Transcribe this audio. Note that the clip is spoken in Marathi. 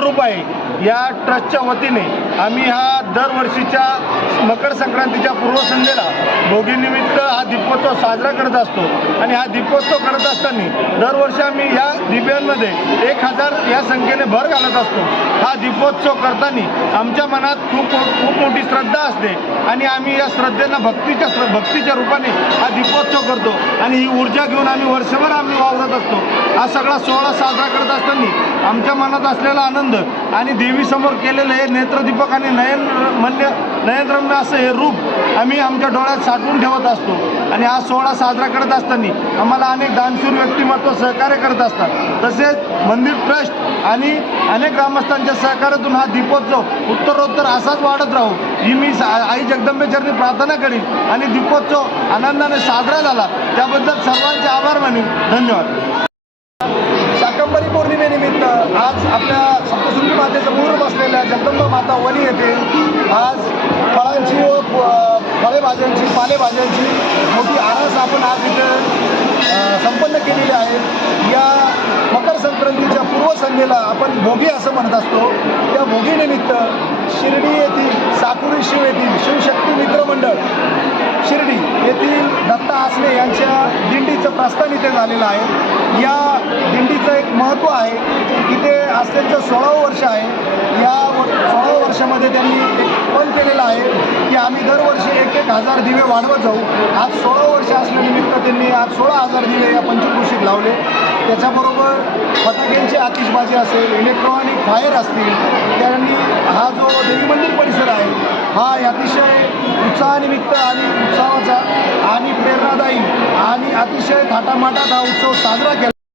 रुपये आहे या ट्रस्टच्या वतीने आम्ही हा दरवर्षीच्या मकर संक्रांतीच्या पूर्वसंध्येला भोगीनिमित्त दीपोत्सव साजरा करत असतो. आणि हा दीपोत्सव करत असताना दरवर्षी आम्ही या दिव्यांमध्ये एक हजार या संख्येने भर घालत असतो. हा दीपोत्सव करताना आमच्या मनात खूप खूप मोठी श्रद्धा असते. आणि आम्ही या श्रद्धेनं भक्तीच्या श्र भक्तीच्या रूपाने हा दीपोत्सव करतो. आणि ही ऊर्जा घेऊन आम्ही वर्षभर आम्ही वावरत असतो. हा सगळा सोहळा साजरा करत असताना आमच्या मनात असलेला आनंद आणि देवीसमोर केलेलं हे नेत्रदीपक आणि नयन मल्य नयनरम्य असं हे रूप आम्ही आमच्या डोळ्यात साठवून ठेवत असतो. आणि हा सोहळा साजरा करत असताना आम्हाला अनेक दानशूर व्यक्तिमत्व सहकार्य करत असतात. तसेच मंदिर ट्रस्ट आणि अनेक ग्रामस्थांच्या सहकार्यातून हा दीपोत्सव उत्तरोत्तर असाच वाढत राहू ही मी आई जगदंबेचरणी प्रार्थना करीन. आणि दीपोत्सव आनंदाने साजरा झाला. त्याबद्दल सर्वांचे आभार मानेन धन्यवाद. पौर्णिमेनिमित्त आज आपल्या सप्तशृंगी मातेचं मूळ बसलेल्या जगदंबा माता वणी येथे आज फळांची व फळेभाज्यांची पालेभाज्यांची मोठी आरास आपण आज इथे संपन्न केलेली आहे. या मकर संक्रांतीच्या पूर्वसंध्येला आपण भोगी असं म्हणत असतो. त्या भोगीनिमित्त शिर्डी येथील साकुरी शिव येथील शिवशक्ती मित्रमंडळ शिर्डी येथील दत्ता आसने यांच्या दिंडीचं प्रस्थान इथे झालेलं आहे. या दिंडीचं महत्त्व आहे की ते आज त्यांचं सोळावं वर्ष आहे. या व- वर्षामध्ये त्यांनी एक पण केलेलं आहे की आम्ही दरवर्षी एक एक हजार दिवे वाढवत जाऊ. आज सोळावं वर्ष असल्यानिमित्त त्यांनी आज सोळा हजार दिवे या पंचकृषीत लावले. त्याच्याबरोबर फटाक्यांची आतिषबाजी असेल इलेक्ट्रॉनिक फायर असतील त्यांनी हा जो देवी मंदिर परिसर आहे हा अतिशय उत्साहानिमित्त आणि उत्साहाचा आणि प्रेरणादायी आणि अतिशय थाटामाटात हा उत्सव साजरा केला.